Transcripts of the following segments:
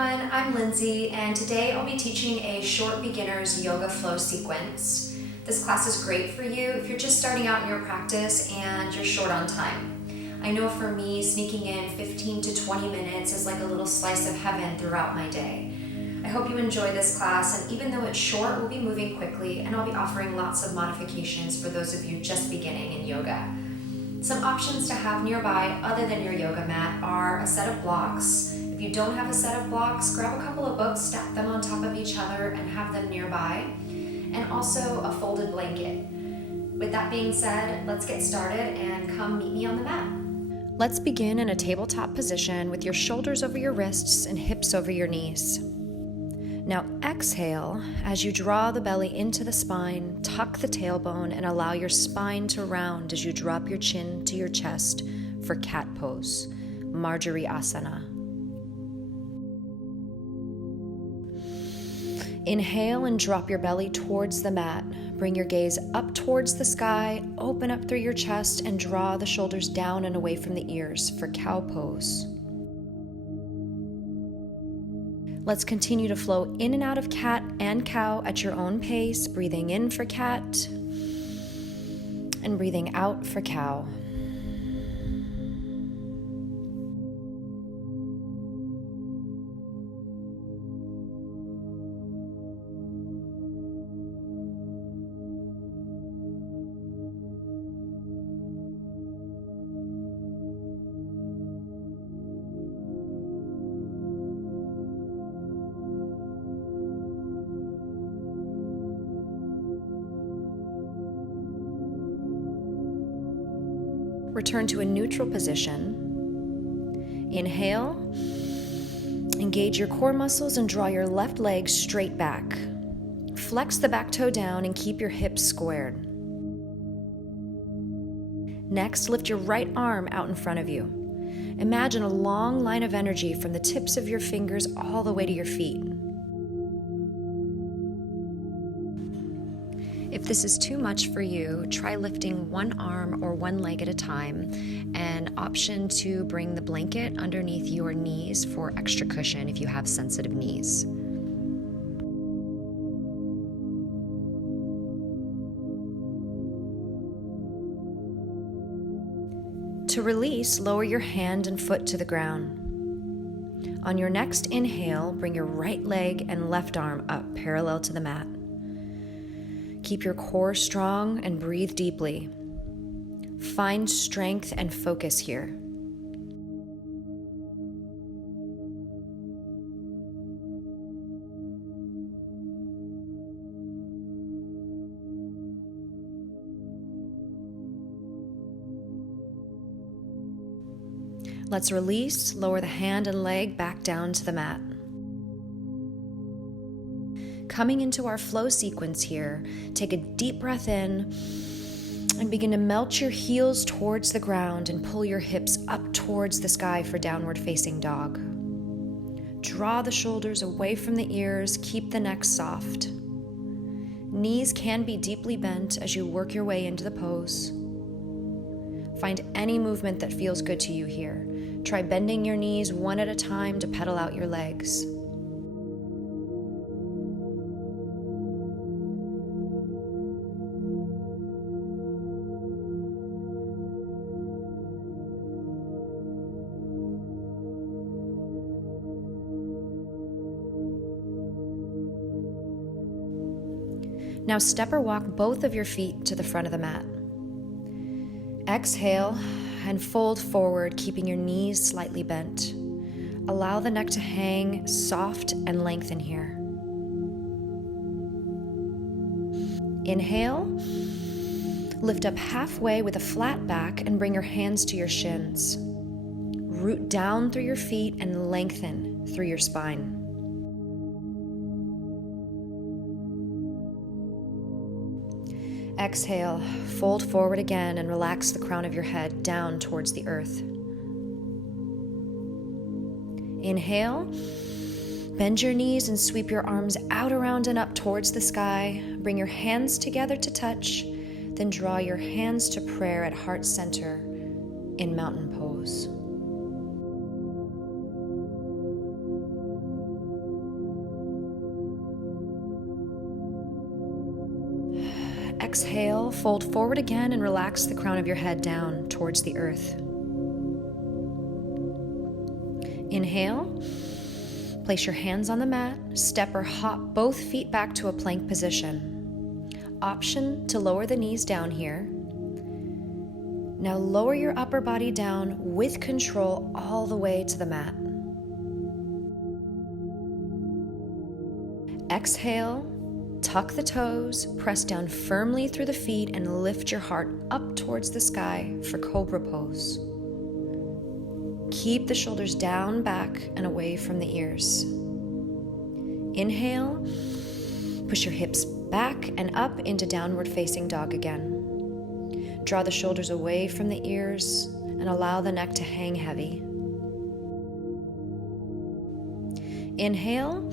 everyone, I'm Lindsay, and today I'll be teaching a short beginner's yoga flow sequence. This class is great for you if you're just starting out in your practice and you're short on time. I know for me, sneaking in 15 to 20 minutes is like a little slice of heaven throughout my day. I hope you enjoy this class, and even though it's short, we'll be moving quickly, and I'll be offering lots of modifications for those of you just beginning in yoga. Some options to have nearby other than your yoga mat are a set of blocks. If you don't have a set of blocks, grab a couple of books, stack them on top of each other, and have them nearby, and also a folded blanket. With that being said, let's get started and come meet me on the mat. Let's begin in a tabletop position with your shoulders over your wrists and hips over your knees. Now exhale as you draw the belly into the spine, tuck the tailbone, and allow your spine to round as you drop your chin to your chest for cat pose, Marjorie Asana. Inhale and drop your belly towards the mat. Bring your gaze up towards the sky, open up through your chest, and draw the shoulders down and away from the ears for cow pose. Let's continue to flow in and out of cat and cow at your own pace, breathing in for cat and breathing out for cow. Return to a neutral position. Inhale, engage your core muscles and draw your left leg straight back. Flex the back toe down and keep your hips squared. Next, lift your right arm out in front of you. Imagine a long line of energy from the tips of your fingers all the way to your feet. If this is too much for you, try lifting one arm or one leg at a time, and option to bring the blanket underneath your knees for extra cushion if you have sensitive knees. To release, lower your hand and foot to the ground. On your next inhale, bring your right leg and left arm up parallel to the mat. Keep your core strong and breathe deeply. Find strength and focus here. Let's release, lower the hand and leg back down to the mat. Coming into our flow sequence here, take a deep breath in and begin to melt your heels towards the ground and pull your hips up towards the sky for downward facing dog. Draw the shoulders away from the ears, keep the neck soft. Knees can be deeply bent as you work your way into the pose. Find any movement that feels good to you here. Try bending your knees one at a time to pedal out your legs. Now step or walk both of your feet to the front of the mat. Exhale and fold forward, keeping your knees slightly bent. Allow the neck to hang soft and lengthen here. Inhale, lift up halfway with a flat back and bring your hands to your shins. Root down through your feet and lengthen through your spine. Exhale, fold forward again and relax the crown of your head down towards the earth. Inhale, bend your knees and sweep your arms out, around, and up towards the sky. Bring your hands together to touch, then draw your hands to prayer at heart center in mountain pose. Exhale, fold forward again and relax the crown of your head down towards the earth. Inhale, place your hands on the mat, step or hop both feet back to a plank position. Option to lower the knees down here. Now lower your upper body down with control all the way to the mat. Exhale, tuck the toes, press down firmly through the feet, and lift your heart up towards the sky for Cobra Pose. Keep the shoulders down, back, and away from the ears. Inhale, push your hips back and up into downward facing dog again. Draw the shoulders away from the ears and allow the neck to hang heavy. Inhale,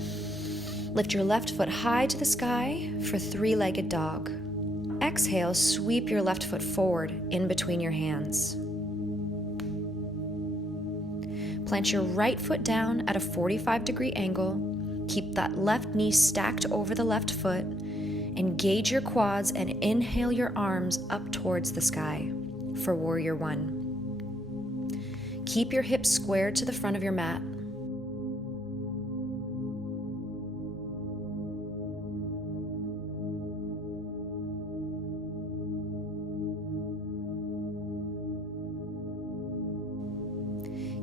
lift your left foot high to the sky for three-legged dog. Exhale, sweep your left foot forward in between your hands. Plant your right foot down at a 45-degree angle. Keep that left knee stacked over the left foot. Engage your quads and inhale your arms up towards the sky for Warrior One. Keep your hips squared to the front of your mat.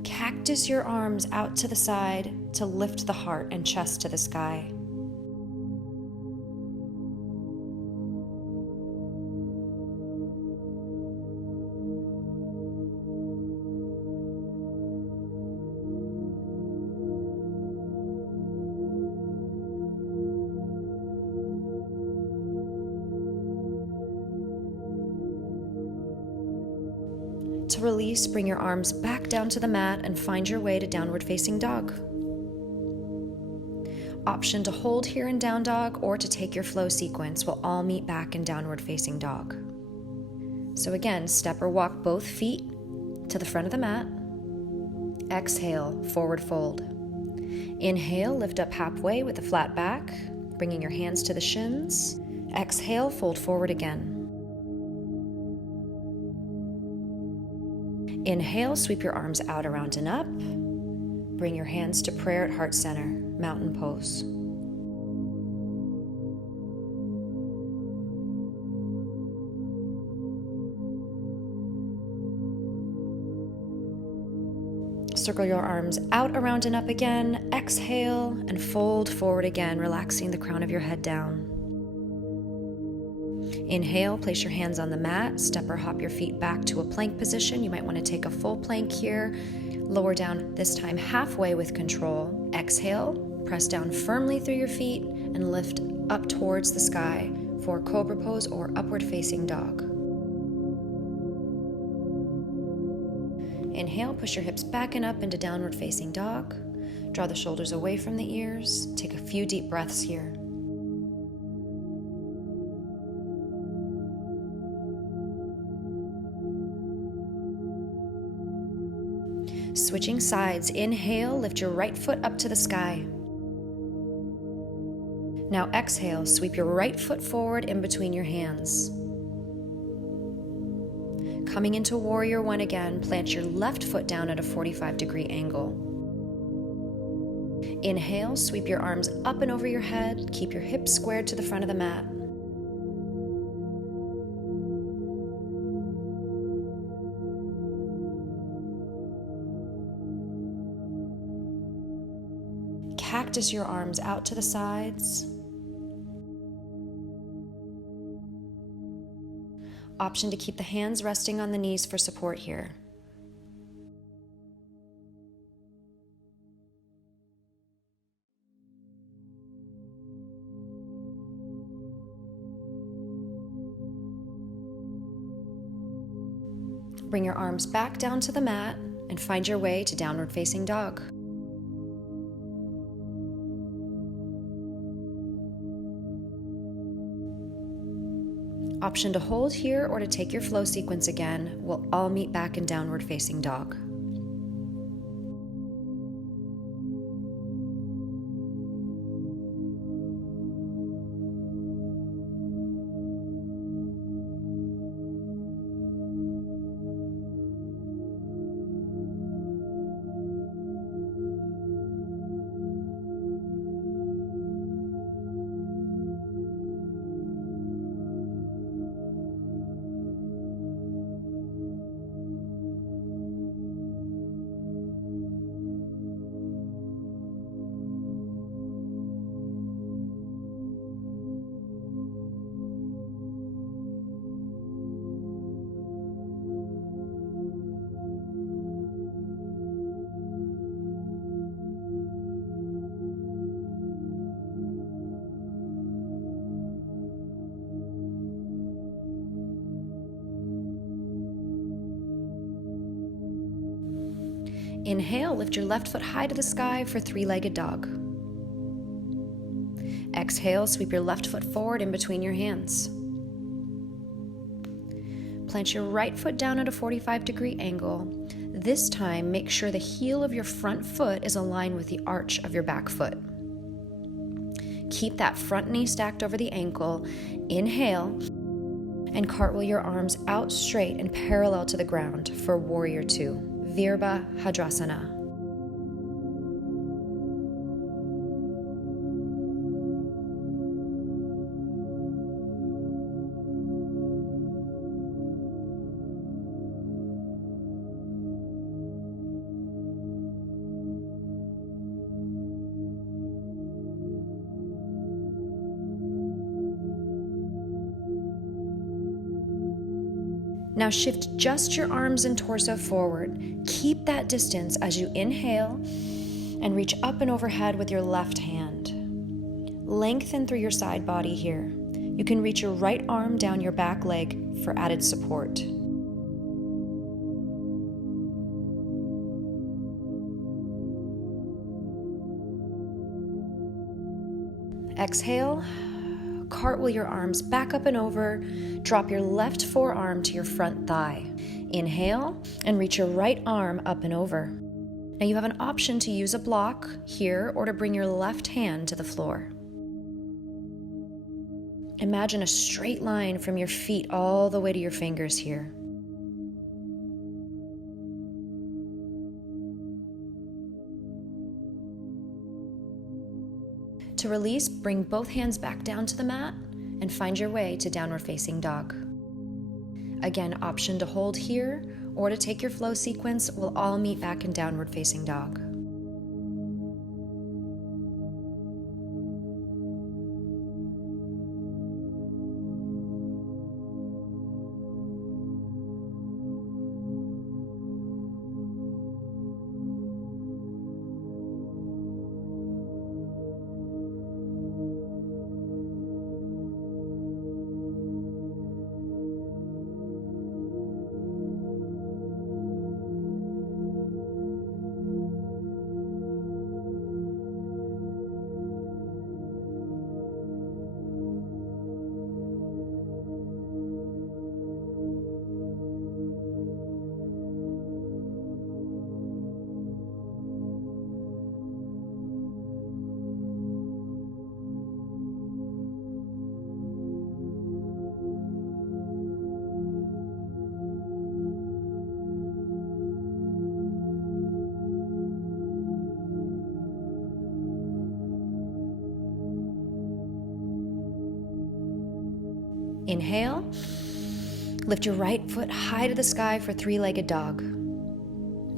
Cactus your arms out to the side to lift the heart and chest to the sky. To release, bring your arms back down to the mat and find your way to downward facing dog. Option to hold here in down dog or to take your flow sequence. We'll all meet back in downward facing dog. So again, step or walk both feet to the front of the mat. Exhale, forward fold. Inhale, lift up halfway with a flat back, bringing your hands to the shins. Exhale, fold forward again. Inhale, sweep your arms out, around, and up. Bring your hands to prayer at heart center, mountain pose. Circle your arms out, around, and up again. Exhale and fold forward again, relaxing the crown of your head down. Inhale, place your hands on the mat, step or hop your feet back to a plank position. You might want to take a full plank here. Lower down this time halfway with control. Exhale, press down firmly through your feet and lift up towards the sky for Cobra Pose or upward facing dog. Inhale, push your hips back and up into downward facing dog. Draw the shoulders away from the ears. Take a few deep breaths here. Switching sides, inhale, lift your right foot up to the sky. Now exhale, sweep your right foot forward in between your hands. Coming into Warrior One again, plant your left foot down at a 45-degree angle. Inhale, sweep your arms up and over your head, keep your hips squared to the front of the mat. Cactus your arms out to the sides. Option to keep the hands resting on the knees for support here. Bring your arms back down to the mat and find your way to downward facing dog. Option to hold here or to take your flow sequence again. We'll all meet back in downward facing dog. Inhale, lift your left foot high to the sky for three-legged dog. Exhale, sweep your left foot forward in between your hands. Plant your right foot down at a 45-degree angle. This time, make sure the heel of your front foot is aligned with the arch of your back foot. Keep that front knee stacked over the ankle. Inhale, and cartwheel your arms out straight and parallel to the ground for Warrior 2. Virba Hadrasana. Now shift just your arms and torso forward. Keep that distance as you inhale and reach up and overhead with your left hand. Lengthen through your side body here. You can reach your right arm down your back leg for added support. Exhale. Cartwheel your arms back up and over. Drop your left forearm to your front thigh. Inhale and reach your right arm up and over. Now you have an option to use a block here or to bring your left hand to the floor. Imagine a straight line from your feet all the way to your fingers here. To release, bring both hands back down to the mat and find your way to downward facing dog. Again, option to hold here or to take your flow sequence. We'll all meet back in downward facing dog. Inhale, lift your right foot high to the sky for three-legged dog.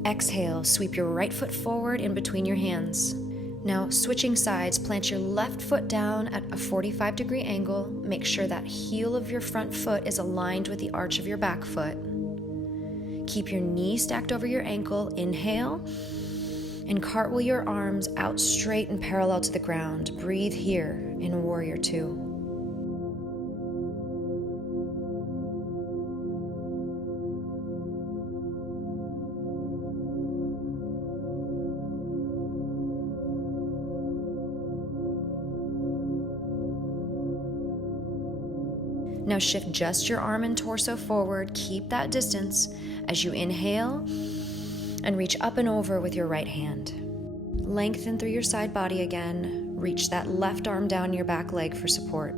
Exhale, sweep your right foot forward in between your hands. Now, switching sides, plant your left foot down at a 45-degree angle. Make sure that heel of your front foot is aligned with the arch of your back foot. Keep your knee stacked over your ankle. Inhale, and cartwheel your arms out straight and parallel to the ground. Breathe here in Warrior 2. Now shift just your arm and torso forward. Keep that distance as you inhale and reach up and over with your right hand. Lengthen through your side body again. Reach that left arm down your back leg for support.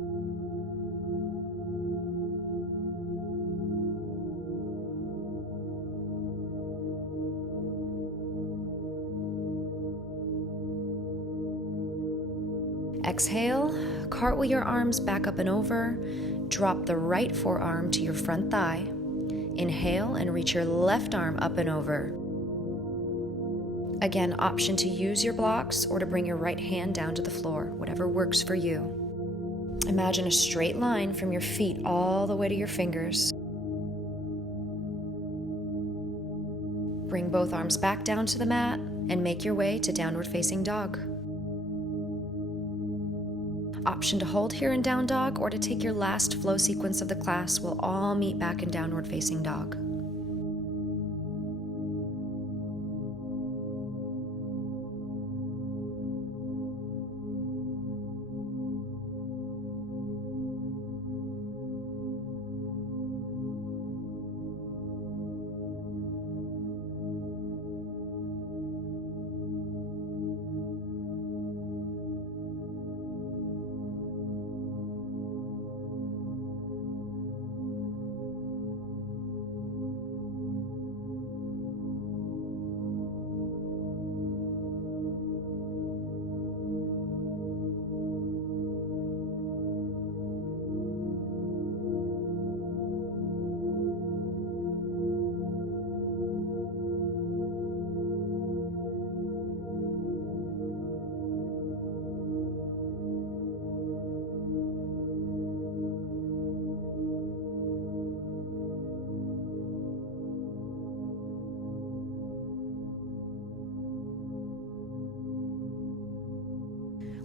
Exhale, cartwheel your arms back up and over. Drop the right forearm to your front thigh. Inhale and reach your left arm up and over. Again, option to use your blocks or to bring your right hand down to the floor, whatever works for you. Imagine a straight line from your feet all the way to your fingers. Bring both arms back down to the mat and make your way to downward facing dog. Option to hold here in down dog or to take your last flow sequence of the class. We'll all meet back in downward facing dog.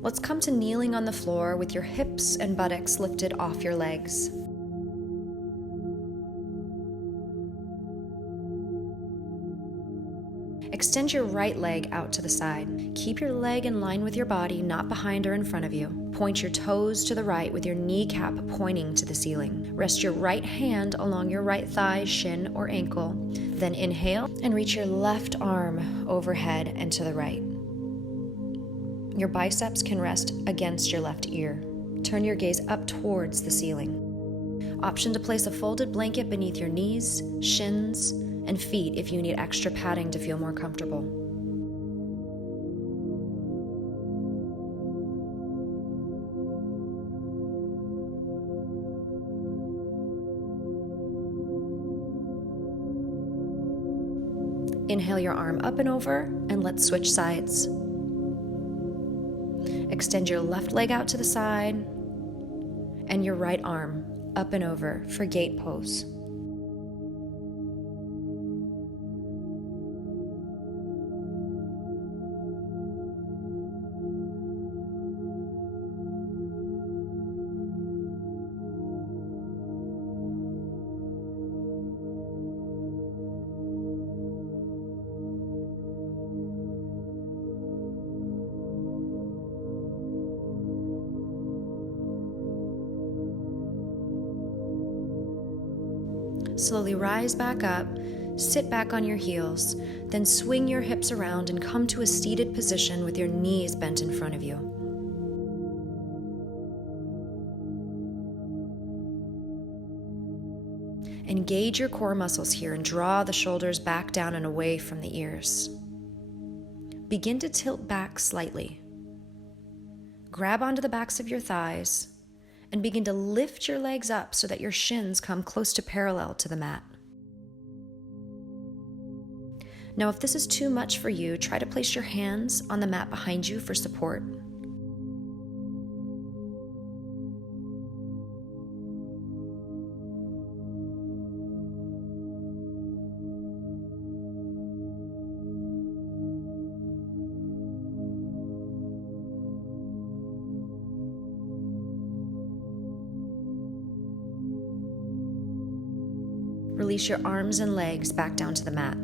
Let's come to kneeling on the floor with your hips and buttocks lifted off your legs. Extend your right leg out to the side. Keep your leg in line with your body, not behind or in front of you. Point your toes to the right with your kneecap pointing to the ceiling. Rest your right hand along your right thigh, shin, or ankle. Then inhale and reach your left arm overhead and to the right. Your biceps can rest against your left ear. Turn your gaze up towards the ceiling. Option to place a folded blanket beneath your knees, shins, and feet if you need extra padding to feel more comfortable. Inhale your arm up and over, and let's switch sides. Extend your left leg out to the side, and your right arm up and over for gate pose. Slowly rise back up, sit back on your heels, then swing your hips around and come to a seated position with your knees bent in front of you. Engage your core muscles here and draw the shoulders back down and away from the ears. Begin to tilt back slightly. Grab onto the backs of your thighs and begin to lift your legs up so that your shins come close to parallel to the mat. Now, if this is too much for you, try to place your hands on the mat behind you for support. Release your arms and legs back down to the mat.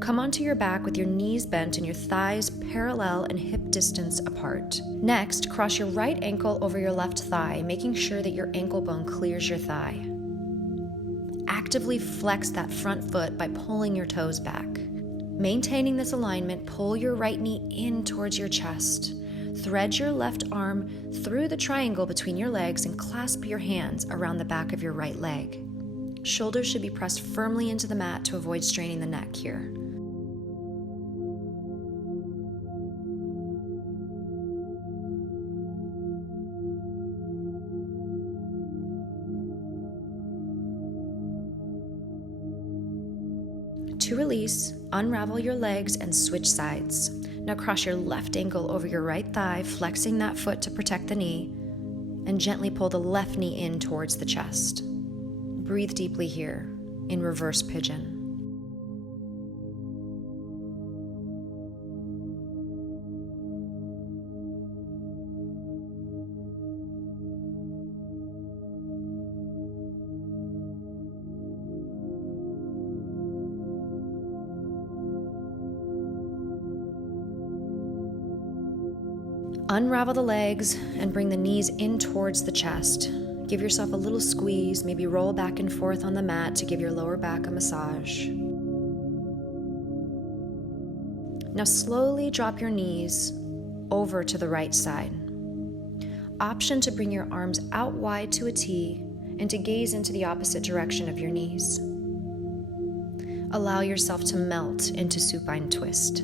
Come onto your back with your knees bent and your thighs parallel and hip distance apart. Next, cross your right ankle over your left thigh, making sure that your ankle bone clears your thigh. Actively flex that front foot by pulling your toes back. Maintaining this alignment, pull your right knee in towards your chest. Thread your left arm through the triangle between your legs and clasp your hands around the back of your right leg. Shoulders should be pressed firmly into the mat to avoid straining the neck here. To release, unravel your legs and switch sides. Now cross your left ankle over your right thigh, flexing that foot to protect the knee, and gently pull the left knee in towards the chest. Breathe deeply here in reverse pigeon. Unravel the legs and bring the knees in towards the chest. Give yourself a little squeeze, maybe roll back and forth on the mat to give your lower back a massage. Now slowly drop your knees over to the right side. Option to bring your arms out wide to a T and to gaze into the opposite direction of your knees. Allow yourself to melt into supine twist.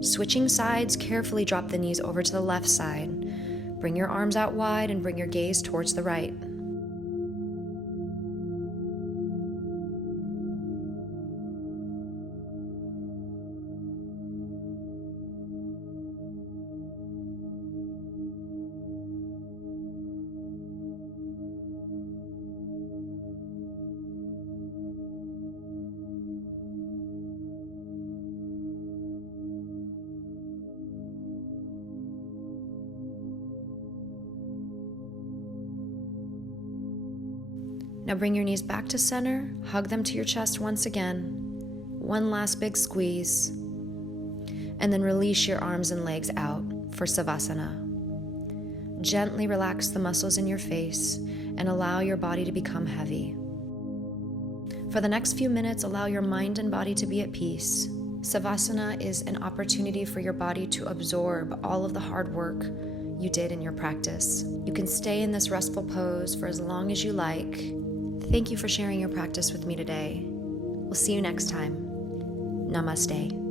Switching sides, carefully drop the knees over to the left side. Bring your arms out wide and bring your gaze towards the right. Now bring your knees back to center, hug them to your chest once again. One last big squeeze. And then release your arms and legs out for Savasana. Gently relax the muscles in your face and allow your body to become heavy. For the next few minutes, allow your mind and body to be at peace. Savasana is an opportunity for your body to absorb all of the hard work you did in your practice. You can stay in this restful pose for as long as you like. Thank you for sharing your practice with me today. We'll see you next time. Namaste.